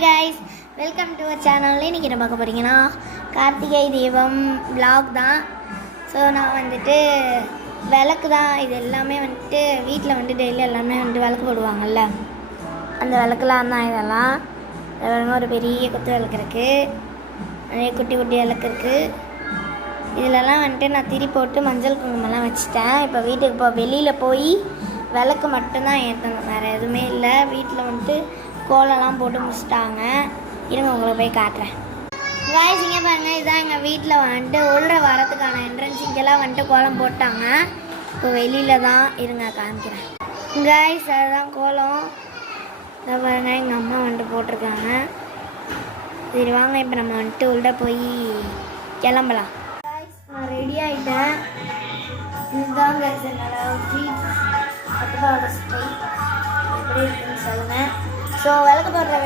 Hi guys, welcome to our channel. இன்றைக்கி என்ன பார்க்க போகிறீங்கன்னா கார்த்திகை தீபம் vlog தான். ஸோ நான் வந்துட்டு விளக்கு தான், இது எல்லாமே வந்துட்டு வீட்டில் வந்துட்டு டெய்லி எல்லாமே வந்துட்டு விளக்கு போடுவாங்கள்ல, அந்த விளக்குலாம் தான் இதெல்லாம். ஒரு பெரிய குத்து விளக்கு இருக்குது, நிறைய குட்டி குட்டி விளக்கு இருக்குது. இதிலலாம் வந்துட்டு நான் திரி போட்டு மஞ்சள் குங்குமம்லாம் வச்சுட்டேன். இப்போ வீட்டுக்கு வெளியில் போய் விளக்கு மட்டும்தான் ஏற்றணும், வேறு எதுவுமே இல்லை. வீட்டில் வந்துட்டு கோலம்லாம் போட்டு முடிச்சிட்டாங்க. இருங்க உங்களை போய் காட்டுறேன். காய்ஸ் இங்கே பாருங்கள், இதுதான் எங்கள் வீட்டில் வந்துட்டு உள்ள வரத்துக்கான என்ட்ரன்ஸ். இங்கெல்லாம் வந்துட்டு கோலம் போட்டாங்க. இப்போ வெளியில் தான், இருங்க காமிக்கிறேன். காய்ஸ் அதுதான் கோலம். இதை பாருங்கள், எங்கள் அம்மா வந்துட்டு போட்டிருக்காங்க. சரி வாங்க, இப்போ நம்ம வந்துட்டு உள்ள போய் கிளம்பலாம். காய்ஸ் நான் ரெடி ஆகிட்டேன். இதுதான் காய்ஸ் என்னோட ஃபீட் அப்போதான் ஸ்டை எப்படி இருக்குன்னு சொல்லுங்கள். ஸோ விளக்கு போடுற